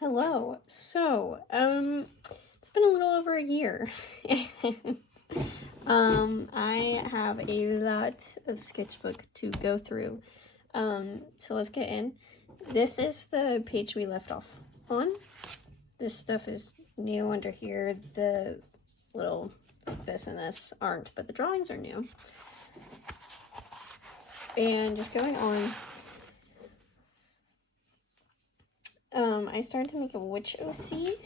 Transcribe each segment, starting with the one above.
Hello. It's been a little over a year. I have a lot of Sketchbook to go through. So let's get in. This is the page we left off on. This stuff is new under here. The little this and this aren't, but the drawings are new. And just going on. I started to make a witch OC.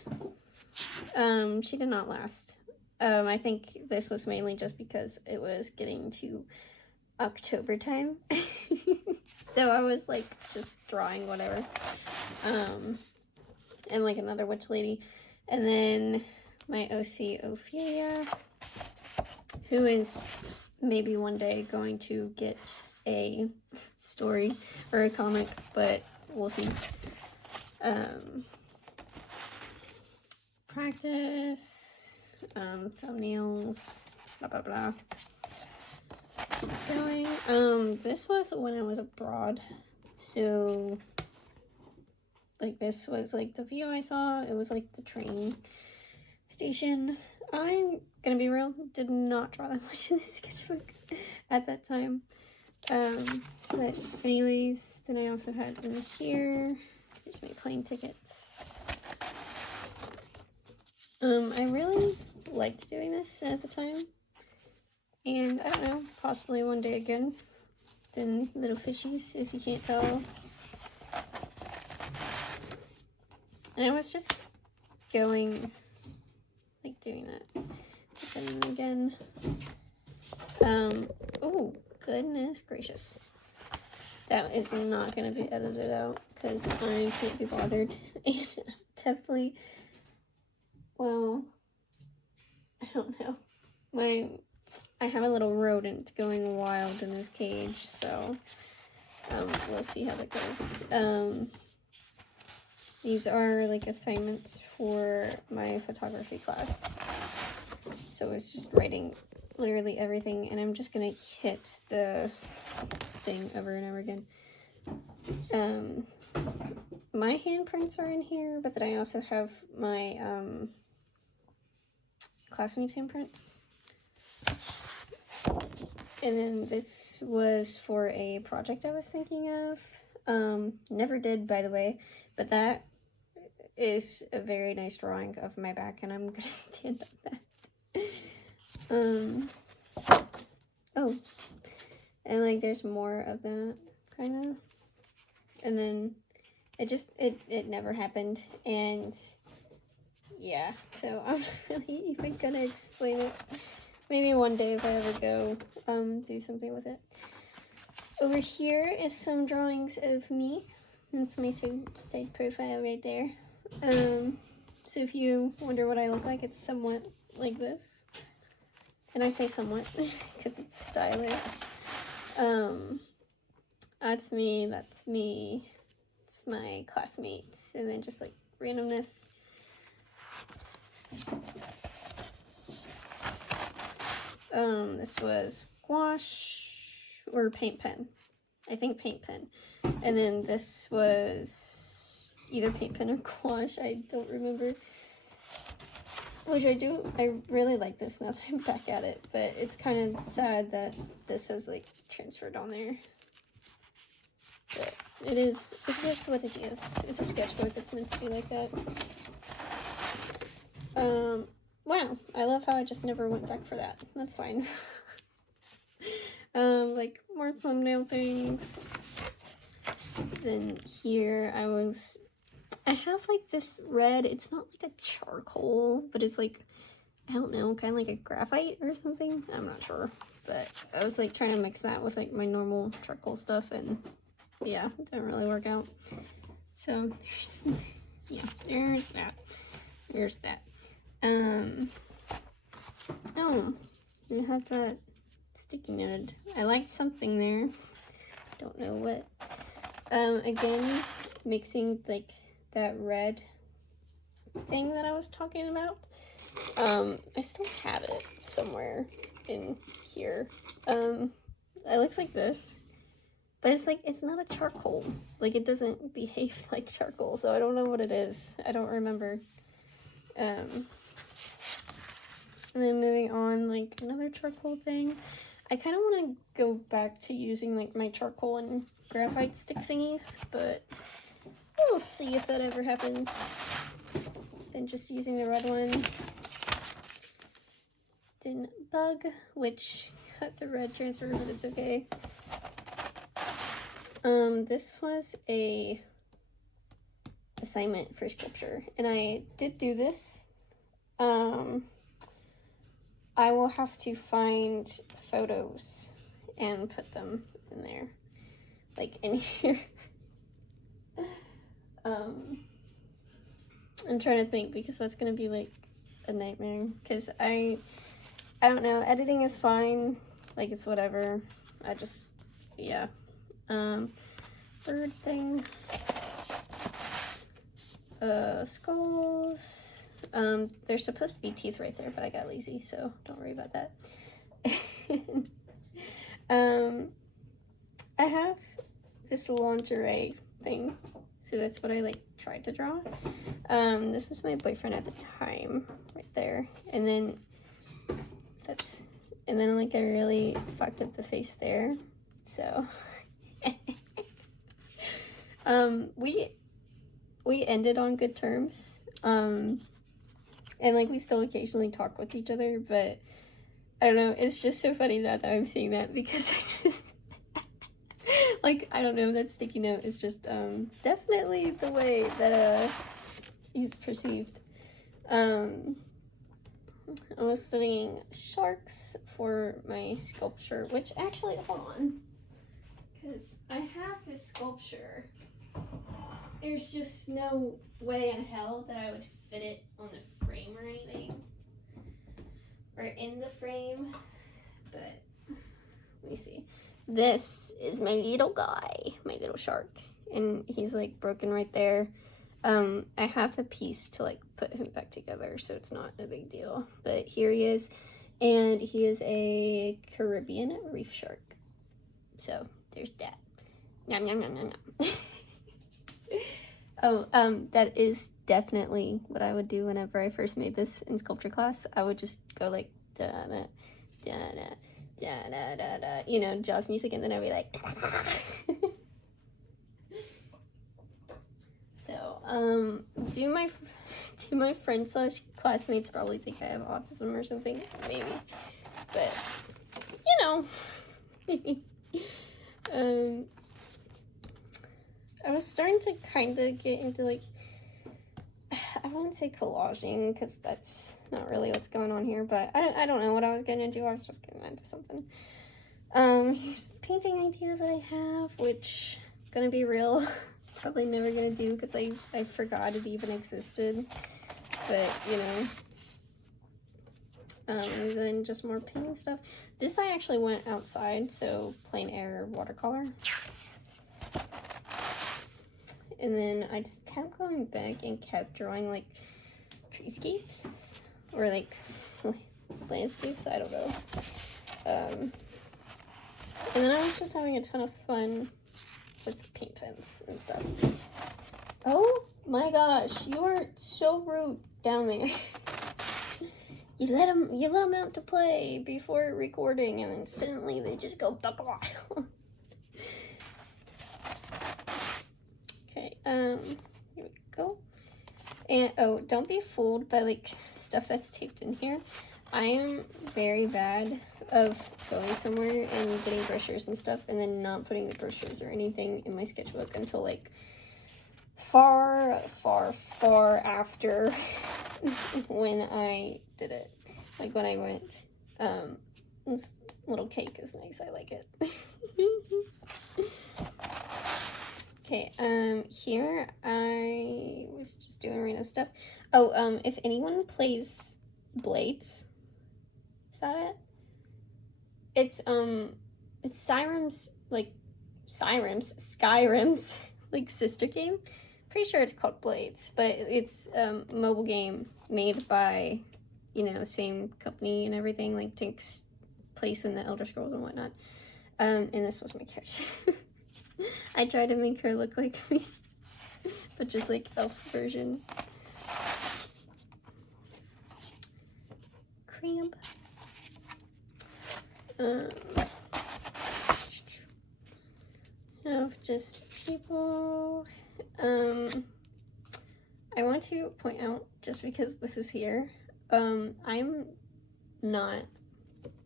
She did not last. I think this was mainly just because it was getting to October time. So I was like just drawing whatever. And like another witch lady. And then my OC Ophelia, who is maybe one day going to get a story or a comic, but we'll see. Practice, thumbnails, blah blah blah. Keep going. This was when I was abroad, so like this was like the view I saw. It was like the train station. I'm gonna be real, did not draw that much in this sketchbook at that time. But anyways, then I also had in here, here's my plane tickets. I really liked doing this at the time, and I don't know, possibly one day again. Then little fishies, if you can't tell. And I was just going, like doing that. Then again. Oh, goodness gracious. That is not going to be edited out, because I can't be bothered. And definitely, well, I don't know. I have a little rodent going wild in this cage, so we'll see how that goes. These are like assignments for my photography class. So it's just writing literally everything, and I'm just gonna hit the thing over and over again. My handprints are in here, but then I also have my classmates' handprints. And then this was for a project I was thinking of. Never did, by the way, but that is a very nice drawing of my back, and I'm gonna stand on that. Oh, and like there's more of that, kind of. And then it never happened, and yeah, so I'm not really even gonna explain it. Maybe one day if I ever go do something with it. Over here is some drawings of me. That's my side profile right there. So if you wonder what I look like, it's somewhat like this. And I say somewhat because it's stylish. That's me. It's my classmates. And then just like randomness. This was gouache or paint pen. I think paint pen. And then this was either paint pen or gouache. I don't remember. Which I really like this now that I'm back at it. But it's kind of sad that this is like transferred on there. But it is what it is. It's a sketchbook. It's meant to be like that. Wow, I love how I just never went back for that. That's fine. Like more thumbnail things. Then here I have like this red, it's not like a charcoal, but it's like, I don't know, kind of like a graphite or something. I'm not sure, but I was like trying to mix that with like my normal charcoal stuff, and yeah, it didn't really work out. So there's that. There's that. Oh, you had that sticky noted. I liked something there. Don't know what. Again, mixing like that red thing that I was talking about. I still have it somewhere in here. It looks like this. But it's like, it's not a charcoal. Like, it doesn't behave like charcoal, so I don't know what it is. I don't remember. And then moving on, like, another charcoal thing. I kind of want to go back to using, like, my charcoal and graphite stick thingies, but we'll see if that ever happens. Then just using the red one. Then bug, which cut the red transfer, but it's okay. This was a assignment for sculpture, and I did do this. I will have to find photos and put them in there, like in here. I'm trying to think, because that's gonna be like a nightmare, because I don't know, editing is fine, like it's whatever. I just, yeah. Bird thing. Skulls. There's supposed to be teeth right there, but I got lazy, so don't worry about that. I have this lingerie thing, so that's what I like tried to draw. This was my boyfriend at the time, right there, and then like I really fucked up the face there, so we ended on good terms, and like we still occasionally talk with each other, but I don't know, it's just so funny now that I'm seeing that, because I just like, I don't know, that sticky note is just definitely the way that he's perceived. I was studying sharks for my sculpture, which actually, hold on, because I have this sculpture. There's just no way in hell that I would fit it on the frame or anything, or in the frame, but let me see. This is my little guy, my little shark, and he's like broken right there. I have the piece to like put him back together, so it's not a big deal, but here he is, and he is a Caribbean reef shark, so there's that. Nom nom nom nom nom. Oh, that is definitely what I would do whenever I first made this in sculpture class. I would just go like da da da da da da da da, you know, Jaws music, and then I'd be like so do my friends / classmates probably think I have autism or something, maybe, but you know. I was starting to kind of get into like, I wouldn't say collaging, because that's not really what's going on here, but I don't know what I was getting into. I was just getting into something. Here's the painting idea that I have, which gonna be real, probably never gonna do, because I forgot it even existed, but you know. And then just more painting stuff. This I actually went outside, so plein air watercolor. And then I just kept going back and kept drawing like treescapes or like landscapes, I don't know. And then I was just having a ton of fun with paint pens and stuff. Oh my gosh, you are so rude down there. You let them out to play before recording, and then suddenly they just go blah blah. Okay, here we go. And oh, don't be fooled by like stuff that's taped in here. I am very bad of going somewhere and getting brochures and stuff, and then not putting the brochures or anything in my sketchbook until like far after when I did it. Like when I went, this little cake is nice, I like it. Okay, here I was just doing random stuff. Oh, if anyone plays Blades, is that it? It's Skyrim's like sister game. Pretty sure it's called Blades, but it's a mobile game made by, you know, same company and everything, like takes place in the Elder Scrolls and whatnot. And this was my character. I tried to make her look like me, but just like elf version. Cramp. Of just people. I want to point out, just because this is here, I'm not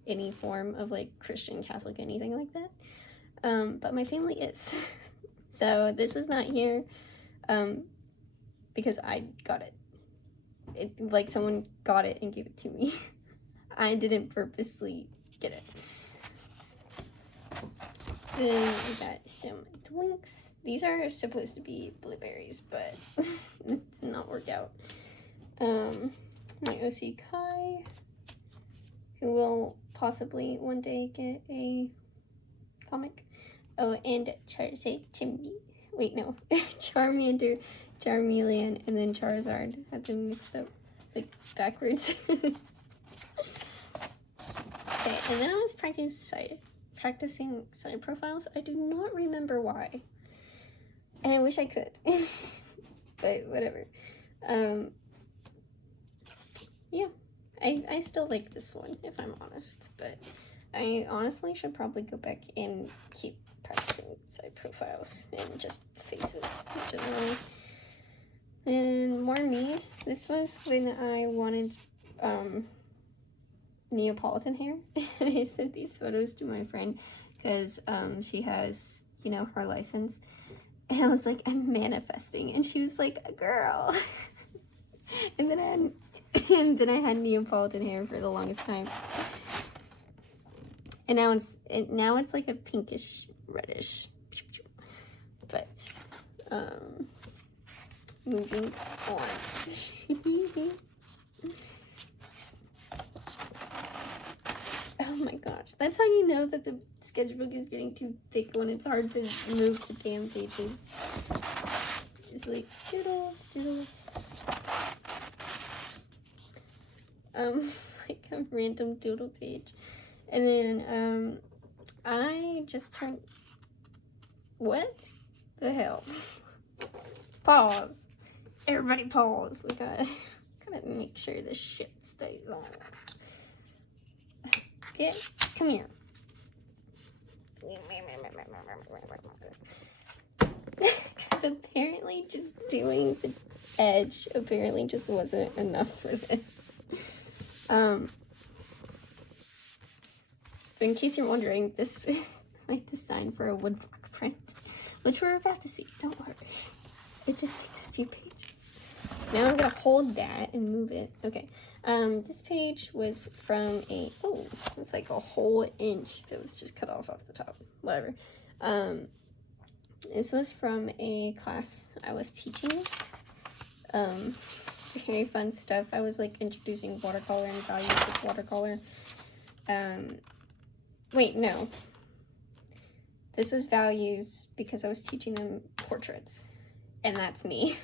any form of like Christian, Catholic, anything like that. But my family is. So this is not here because I got it. Like someone got it and gave it to me. I didn't purposely get it. Then we got some Twinks. These are supposed to be blueberries, but it did not work out. My OC Kai, who will possibly one day get a comic. Oh, and Charmander, Charmeleon, and then Charizard. Had them mixed up, like, backwards. Okay, and then I was practicing side profiles. I do not remember why. And I wish I could. But whatever. Yeah. I still like this one, if I'm honest. But I honestly should probably go back and keep practicing side profiles and just faces in general. And more me. This was when I wanted Neapolitan hair. And I sent these photos to my friend because she has, you know, her license. And I was like, I'm manifesting. And she was like, a girl. And then I had Neapolitan hair for the longest time. And now it's like a pinkish reddish. But moving on. Oh my gosh, that's how you know that the sketchbook is getting too thick, when it's hard to move the damn pages. Just like doodles. Like a random doodle page. And then I just turned, what the hell? Pause. Everybody pause. We gotta make sure this shit stays on. Come here. Because apparently just doing the edge apparently just wasn't enough for this. In case you're wondering, this is my design for a woodblock print, which we're about to see. Don't worry. It just takes a few pages. Now I'm gonna hold that and move it. Okay. This page was from it's like a whole inch that was just cut off the top. Whatever. This was from a class I was teaching. Very fun stuff. I was like introducing watercolor and values with watercolor. Wait, no. This was values because I was teaching them portraits. And that's me.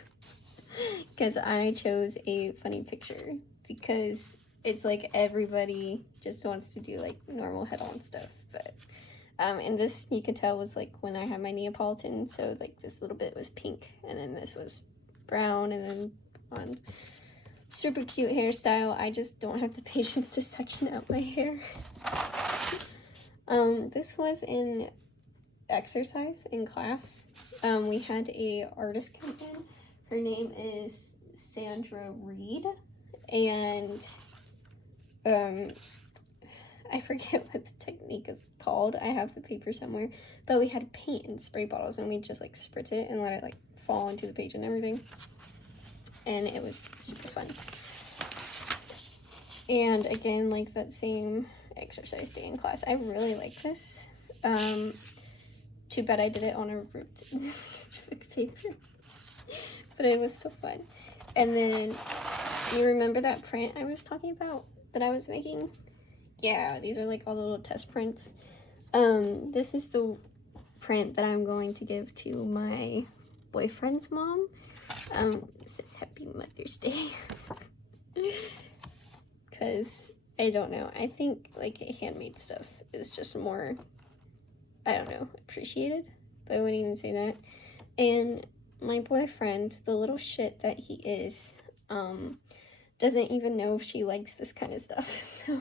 Because I chose a funny picture. Because it's like everybody just wants to do like normal head-on stuff. But and this, you could tell, was like when I had my Neapolitan. So like this little bit was pink. And then this was brown and then blonde. Super cute hairstyle. I just don't have the patience to section out my hair. This was in exercise in class. We had a artist come in. Her name is Sandra Reed, and I forget what the technique is called. I have the paper somewhere, but we had paint and spray bottles, and we just like spritz it and let it like fall into the page and everything, and it was super fun. And again, like that same exercise day in class. I really like this. Too bad I did it on a ripped sketchbook paper. But it was still fun. And then, you remember that print I was talking about that I was making? Yeah, these are like all the little test prints. This is the print that I'm going to give to my boyfriend's mom. It says Happy Mother's Day. Because, I don't know, I think like handmade stuff is just more, I don't know, appreciated. but I wouldn't even say that. And my boyfriend, the little shit that he is, doesn't even know if she likes this kind of stuff, so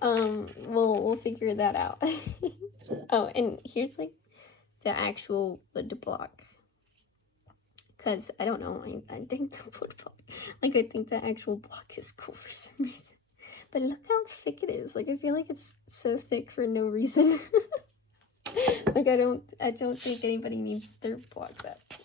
we'll figure that out. Oh, and here's like the actual wood block, because I don't know, I think the wood block, like I think the actual block is cool for some reason, but look how thick it is. Like I feel like it's so thick for no reason. Like I don't think anybody needs their block that thick.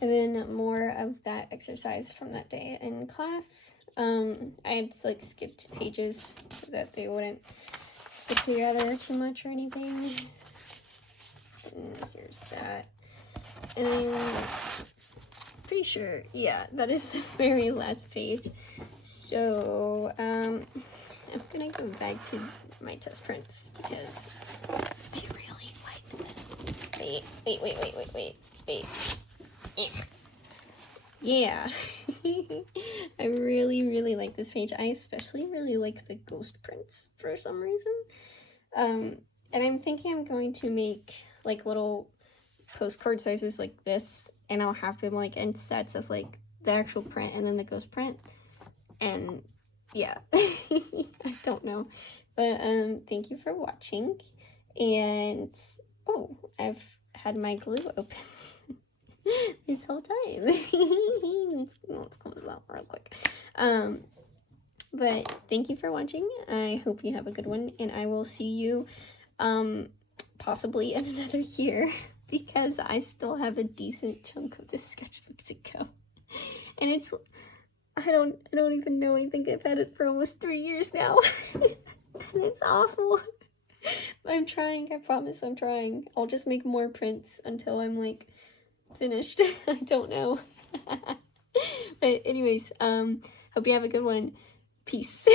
And then more of that exercise from that day in class. I had like skipped pages so that they wouldn't stick together too much or anything. And here's that. And then, pretty sure, yeah, that is the very last page. So, I'm gonna go back to my test prints because I really like them. Wait. Yeah. I really like this page. I especially really like the ghost prints for some reason. And I'm thinking I'm going to make like little postcard sizes like this, and I'll have them like in sets of like the actual print and then the ghost print. And yeah, I don't know. But thank you for watching. And oh, I've had my glue open this whole time. Let's close that real quick. But thank you for watching. I hope you have a good one, and I will see you possibly in another year, because I still have a decent chunk of this sketchbook to go. And it's, I don't even know, I think I've had it for almost 3 years now. And it's awful. I'm trying, I promise I'm trying. I'll just make more prints until I'm like finished. I don't know. But anyways, hope you have a good one. Peace.